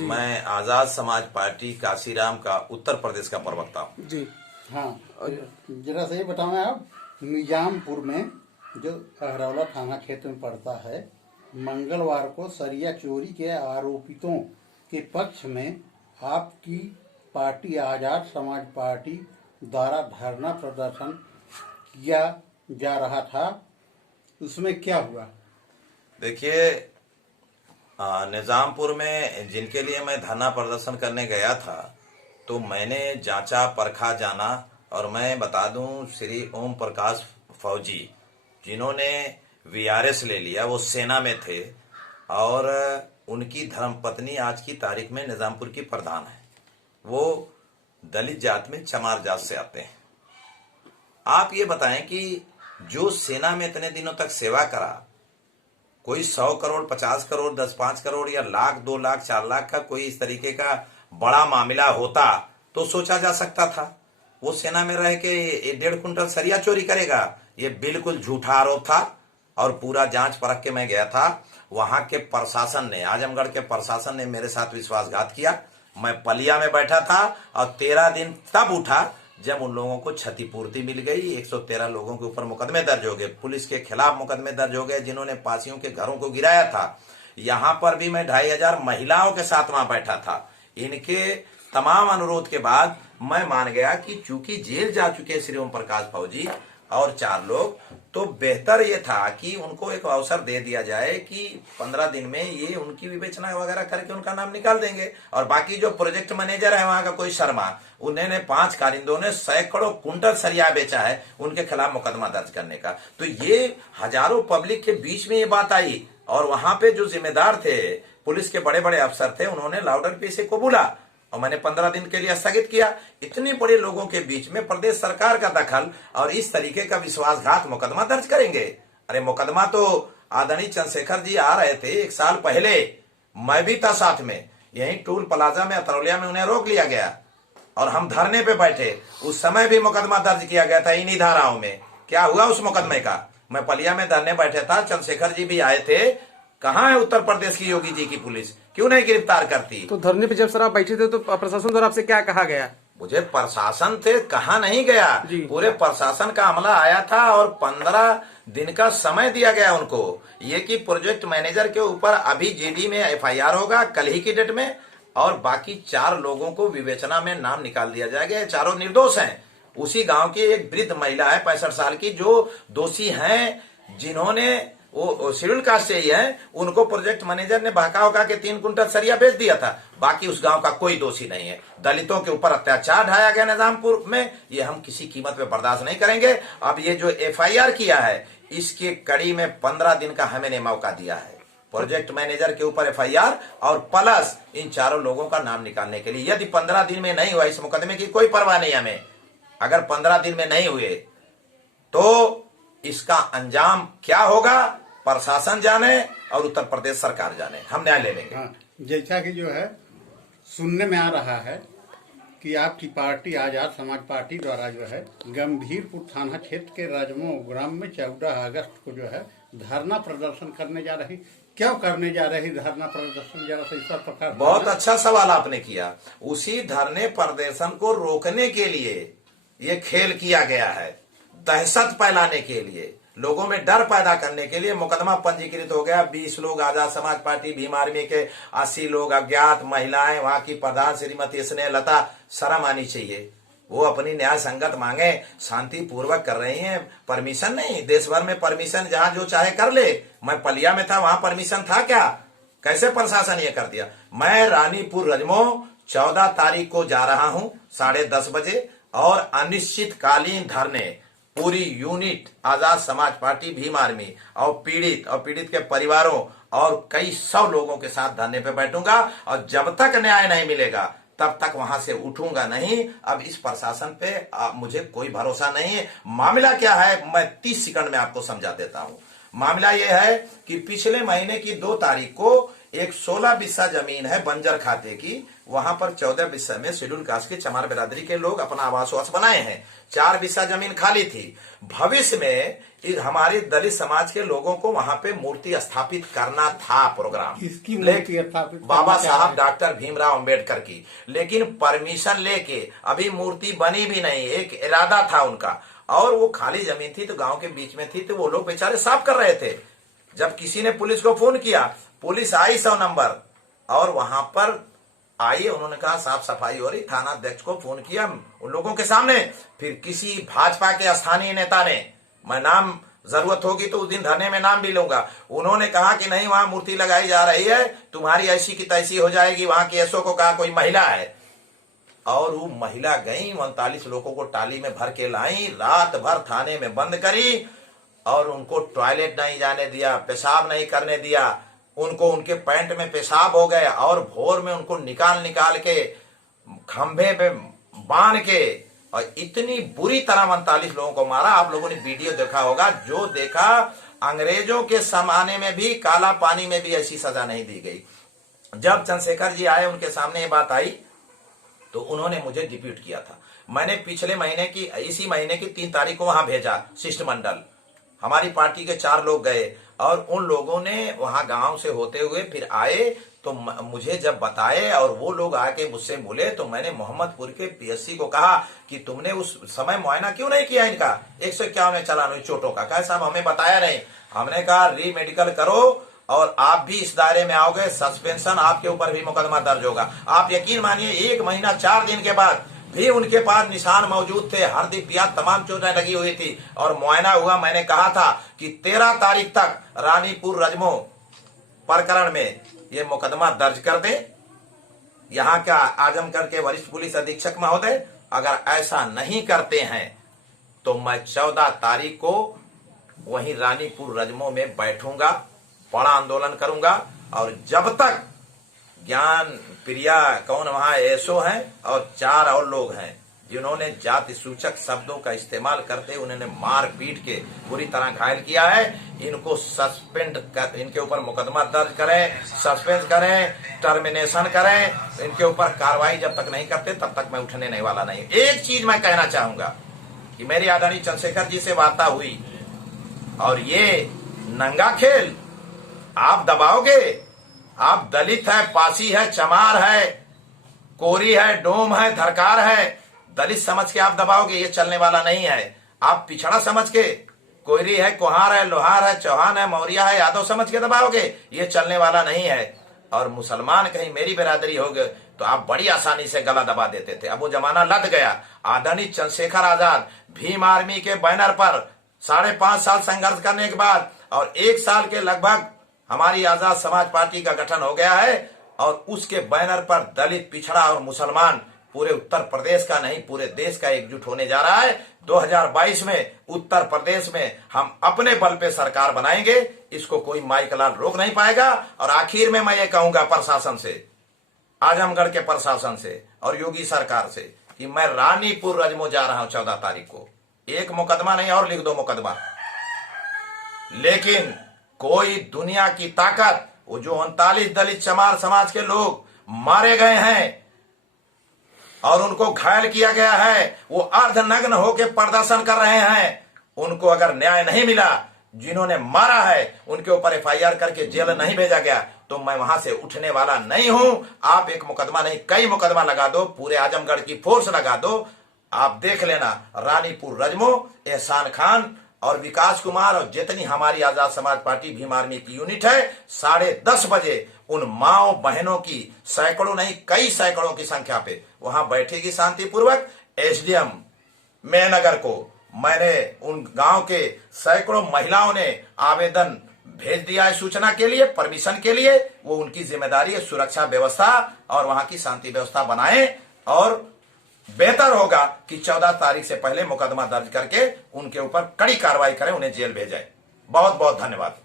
मैं आजाद समाज पार्टी काशीराम का उत्तर प्रदेश का प्रवक्ता हूँ। जी हाँ, जरा सही बताएं आप, निजामपुर में जो अहरौला थाना क्षेत्र में पड़ता है, मंगलवार को सरिया चोरी के आरोपितों के पक्ष में आपकी पार्टी आजाद समाज पार्टी द्वारा धरना प्रदर्शन किया जा रहा था, उसमें क्या हुआ? देखिए, निजामपुर में जिनके लिए मैं धरना प्रदर्शन करने गया था, तो मैंने जांचा परखा जाना, और मैं बता दूं, श्री ओम प्रकाश फौजी जिन्होंने वीआरएस ले लिया, वो सेना में थे, और उनकी धर्मपत्नी आज की तारीख में निजामपुर की प्रधान है। वो दलित जात में चमार जात से आते हैं। आप ये बताएं कि जो सेना में इतने दिनों तक सेवा करा, कोई 100 करोड़ 50 करोड़ 10-5 करोड़ या लाख 2 लाख 4 लाख का कोई इस तरीके का बड़ा मामला होता तो सोचा जा सकता था। वो सेना में रह के 1.5 कुंटल सरिया चोरी करेगा, ये बिल्कुल झूठा आरोप था। और पूरा जांच परख के मैं गया था। वहां के प्रशासन ने, आजमगढ़ के प्रशासन ने मेरे साथ विश्वासघात किया। मैं पलिया में बैठा था और 13 दिन तब उठा जब उन लोगों को क्षतिपूर्ति मिल गई। 113 लोगों के ऊपर मुकदमे दर्ज हो गए, पुलिस के खिलाफ मुकदमे दर्ज हो गए जिन्होंने पासियों के घरों को गिराया था। यहां पर भी मैं 2500 महिलाओं के साथ वहां बैठा था। इनके तमाम अनुरोध के बाद मैं मान गया कि चूंकि जेल जा चुके श्री ओम प्रकाश फौजी और 4 लोग, तो बेहतर ये था कि उनको एक अवसर दे दिया जाए कि 15 दिन में ये उनकी विवेचना वगैरह करके उनका नाम निकाल देंगे। और बाकी जो प्रोजेक्ट मैनेजर है वहां का कोई शर्मा, उन्होंने 5 कारिंदों ने सैकड़ों कुंटल सरिया बेचा है, उनके खिलाफ मुकदमा दर्ज करने का। तो ये हजारों पब्लिक के बीच में ये बात आई, और वहां पे जो जिम्मेदार थे, पुलिस के बड़े बड़े अफसर थे, उन्होंने लाउडर पीसे को बुला और मैंने 15 दिन के लिए स्थगित किया। इतने बड़े लोगों के बीच में प्रदेश सरकार का दखल और इस तरीके का विश्वासघात मुकदमा दर्ज करेंगे। अरे मुकदमा तो आदरणीय चंद्रशेखर जी आ रहे थे 1 साल पहले, मैं भी था साथ में, यही टूल प्लाजा में अतरौलिया में उन्हें रोक लिया गया और हम धरने पे बैठे। उस समय भी मुकदमा दर्ज किया गया था इन्हीं धाराओं में। क्या हुआ उस मुकदमे का? मैं पलिया में धरने बैठे था, चंद्रशेखर जी भी आए थे। कहाँ है उत्तर प्रदेश की योगी जी की पुलिस? क्यों नहीं गिरफ्तार करती? तो धरने पे जब सर आप बैठे थे तो प्रशासन द्वारा आपसे क्या कहा गया? मुझे प्रशासन से कहा नहीं गया, पूरे प्रशासन का अमला आया था और 15 दिन का समय दिया गया उनको, ये कि प्रोजेक्ट मैनेजर के ऊपर अभी जीडी में एफआईआर होगा कल ही की डेट में, और बाकी 4 लोगों को विवेचना में नाम निकाल दिया जाएगा। चारों निर्दोष हैं। उसी गांव की एक वृद्ध महिला है 65 साल की, जो दोषी हैं, जिन्होंने वो शेड्यूल कास्ट से ही है, उनको प्रोजेक्ट मैनेजर ने बहका होगा के 3 कुंटल सरिया बेच दिया था। बाकी उस गांव का कोई दोषी नहीं है। दलितों के ऊपर अत्याचार ढाया गया निजामपुर में, ये हम किसी कीमत पे बर्दाश्त नहीं करेंगे। अब ये जो एफआईआर किया है, इसके कड़ी में 15 दिन का हमें ने मौका दिया है, प्रोजेक्ट मैनेजर के ऊपर एफआईआर और प्लस इन 4 लोगों का नाम निकालने के लिए। यदि 15 दिन में नहीं हुआ, इस मुकदमे की कोई परवाह नहीं हमें, अगर 15 दिन में नहीं हुए तो इसका अंजाम क्या होगा प्रशासन जाने और उत्तर प्रदेश सरकार जाने, हम न्याय ले लेंगे। हाँ, जैसा कि जो है सुनने में आ रहा है कि आपकी पार्टी आजाद समाज पार्टी द्वारा जो है गंभीरपुर थाना क्षेत्र के राजमो ग्राम में 14 अगस्त को जो है धरना प्रदर्शन करने जा रही। क्यों करने जा रही धरना प्रदर्शन? जरा से इस पर प्रकार। बहुत अच्छा सवाल आपने किया। उसी धरने प्रदर्शन को रोकने के लिए ये खेल किया गया है, दहशत फैलाने के लिए, लोगों में डर पैदा करने के लिए। मुकदमा पंजीकृत हो गया। 20 लोग आजाद समाज पार्टी भीम आर्मी के, 80 लोग अज्ञात महिलाएं, वहां की प्रधान श्रीमती स्नेहलता, शर्म आनी चाहिए। वो अपनी न्याय संगत मांगे, शांति पूर्वक कर रही हैं, परमिशन नहीं। देश भर में परमिशन जहां जो चाहे कर ले। मैं पलिया में था, वहां परमिशन था क्या? कैसे प्रशासन ये कर दिया? मैं रानीपुर रजमो 14 तारीख को जा रहा हूं 10:30 बजे, और अनिश्चितकालीन धरने पूरी unit Azad Samaj party Bhim army और पीड़ित के परिवारों और कई 100 लोगों के साथ धरने पे बैठूंगा, और जब तक न्याय नहीं मिलेगा तब तक वहां से उठूंगा नहीं। अब इस प्रशासन पे मुझे कोई भरोसा नहीं है। मामला क्या है, मैं 30 सेकंड में आपको समझा देता हूं। मामला यह है कि पिछले महीने की 2 तारीख को एक 16 बिस्सा जमीन है बंजर खाते की, वहां पर 14 बिस्सा में शेड्यूल कास्ट के चमार बिरादरी के लोग अपना आवास बनाए हैं। 4 बिस्सा जमीन खाली थी। भविष्य में हमारे दलित समाज के लोगों को वहां पे मूर्ति स्थापित करना था प्रोग्राम। किसकी मूर्ति स्थापित? बाबा साहब डॉक्टर भीमराव अंबेडकर की। लेकिन परमिशन लेके अभी मूर्ति बनी भी नहीं, एक इरादा था उनका, और वो खाली जमीन थी तो गांव के बीच में थी, तो वो लोग बेचारे साफ कर रहे थे। जब किसी ने पुलिस को फोन किया, पुलिस आई 100 नंबर और वहां पर आई, उन्होंने कहा साफ सफाई हो रही। थाना अध्यक्ष को फोन किया उन लोगों के सामने, फिर किसी भाजपा के स्थानीय नेता ने, मैं नाम जरूरत होगी तो उस दिन धरने में नाम भी लूंगा, उन्होंने कहा कि नहीं वहां मूर्ति लगाई जा रही है, तुम्हारी ऐसी की तैसी हो जाएगी। वहां के एसओ को कहा कोई महिला है, और वो महिला गई 39 लोगों को टाली में भर के लाई, रात भर थाने में बंद करी और उनको टॉयलेट नहीं जाने दिया, पेशाब नहीं करने दिया, उनको उनके पैंट में पेशाब हो गए और भोर में उनको निकाल के खंभे में बांध के और इतनी बुरी तरह 39 लोगों को मारा। आप लोगों ने वीडियो देखा होगा, जो देखा अंग्रेजों के जमाने में भी काला पानी में भी ऐसी सजा नहीं दी गई। जब चंद्रशेखर जी आए, उनके सामने ये बात आई तो उन्होंने मुझे डिप्यूट किया था। मैंने पिछले महीने की, इसी महीने की 3 तारीख को वहां भेजा शिष्टमंडल, हमारी पार्टी के 4 लोग गए और उन लोगों ने वहां गांव से होते हुए फिर आए, तो मुझे जब बताए और वो लोग आके मुझसे बोले, तो मैंने मोहम्मदपुर के पीएससी को कहा कि तुमने उस समय मुआयना क्यों नहीं किया इनका 151 चालान चोटों का? कहा साहब हमें बताया नहीं। हमने कहा री मेडिकल करो और आप भी इस दायरे में आओगे, सस्पेंशन आपके ऊपर भी मुकदमा दर्ज होगा। आप यकीन मानिए 1 महीना 4 दिन के बाद भी उनके पास निशान मौजूद थे, हरदी पियाज तमाम चोटें लगी हुई थी और मुआयना हुआ। मैंने कहा था कि 13 तारीख तक रानीपुर रजमो प्रकरण में ये मुकदमा दर्ज कर दें। यहाँ का आजमगढ़ के वरिष्ठ पुलिस अधीक्षक महोदय अगर ऐसा नहीं करते हैं तो मैं 14 तारीख को वहीं रानीपुर रजमो में बैठूंगा, बड़ा आंदोलन करूंगा। और जब तक ज्ञान प्रिया कौन वहां एसओ हैं और 4 और लोग हैं जिन्होंने जाति सूचक शब्दों का इस्तेमाल करते उन्होंने मार पीट के बुरी तरह घायल किया है, इनको सस्पेंड कर, इनके ऊपर मुकदमा दर्ज करें, सस्पेंड करें, टर्मिनेशन करें। इनके ऊपर कार्रवाई जब तक नहीं करते तब तक मैं उठने नहीं वाला नहीं। एक चीज मैं कहना चाहूंगा कि मेरी आदरणीय चंद्रशेखर जी से वार्ता हुई और ये नंगा खेल आप दबाओगे। आप दलित है, पासी है, चमार है, कोरी है, डोम है, धरकार है, दलित समझ के आप दबाओगे, ये चलने वाला नहीं है। आप पिछड़ा समझ के, कोयरी है, कुहार है, लोहार है, चौहान है, मौर्या है, यादव समझ के दबाओगे, ये चलने वाला नहीं है। और मुसलमान कहीं मेरी बिरादरी हो गए तो आप बड़ी आसानी से गला दबा देते थे। अब वो जमाना लद गया। आदरणीय चंद्रशेखर आजाद भीम आर्मी के बैनर पर 5.5 साल संघर्ष करने के बाद और 1 साल के लगभग हमारी आजाद समाज पार्टी का गठन हो गया है और उसके बैनर पर दलित, पिछड़ा और मुसलमान पूरे उत्तर प्रदेश का नहीं पूरे देश का एकजुट होने जा रहा है। 2022 में उत्तर प्रदेश में हम अपने बल पे सरकार बनाएंगे, इसको कोई माइकलाल रोक नहीं पाएगा। और आखिर में मैं ये कहूंगा प्रशासन से, आजमगढ़ के प्रशासन से और योगी सरकार से कि मैं रानीपुर रजमो जा रहा हूं 14 तारीख को। एक मुकदमा नहीं और लिख दो मुकदमा, लेकिन कोई दुनिया की ताकत, वो जो 39 दलित चमार समाज के लोग मारे गए हैं और उनको घायल किया गया है, वो अर्धनग्न होकर प्रदर्शन कर रहे हैं, उनको अगर न्याय नहीं मिला, जिन्होंने मारा है उनके ऊपर एफआईआर करके जेल नहीं भेजा गया, तो मैं वहां से उठने वाला नहीं हूं। आप एक मुकदमा नहीं कई मुकदमा लगा दो, पूरे आजमगढ़ की फोर्स लगा दो। आप देख लेना रानीपुर रजमो, एहसान खान और विकास कुमार और जितनी हमारी आजाद समाज पार्टी भीम आर्मी की यूनिट है, 10:30 बजे उन माओ बहनों की सैकड़ों नहीं कई सैकड़ों की संख्या पे वहां बैठेगी शांतिपूर्वक। एसडीएम मेहनगर को मैंने उन गांव के सैकड़ों महिलाओं ने आवेदन भेज दिया है सूचना के लिए, परमिशन के लिए। वो उनकी जिम्मेदारी है सुरक्षा व्यवस्था और वहां की शांति व्यवस्था बनाए और बेहतर होगा कि 14 तारीख से पहले मुकदमा दर्ज करके उनके ऊपर कड़ी कार्रवाई करें, उन्हें जेल भेजें। बहुत बहुत धन्यवाद।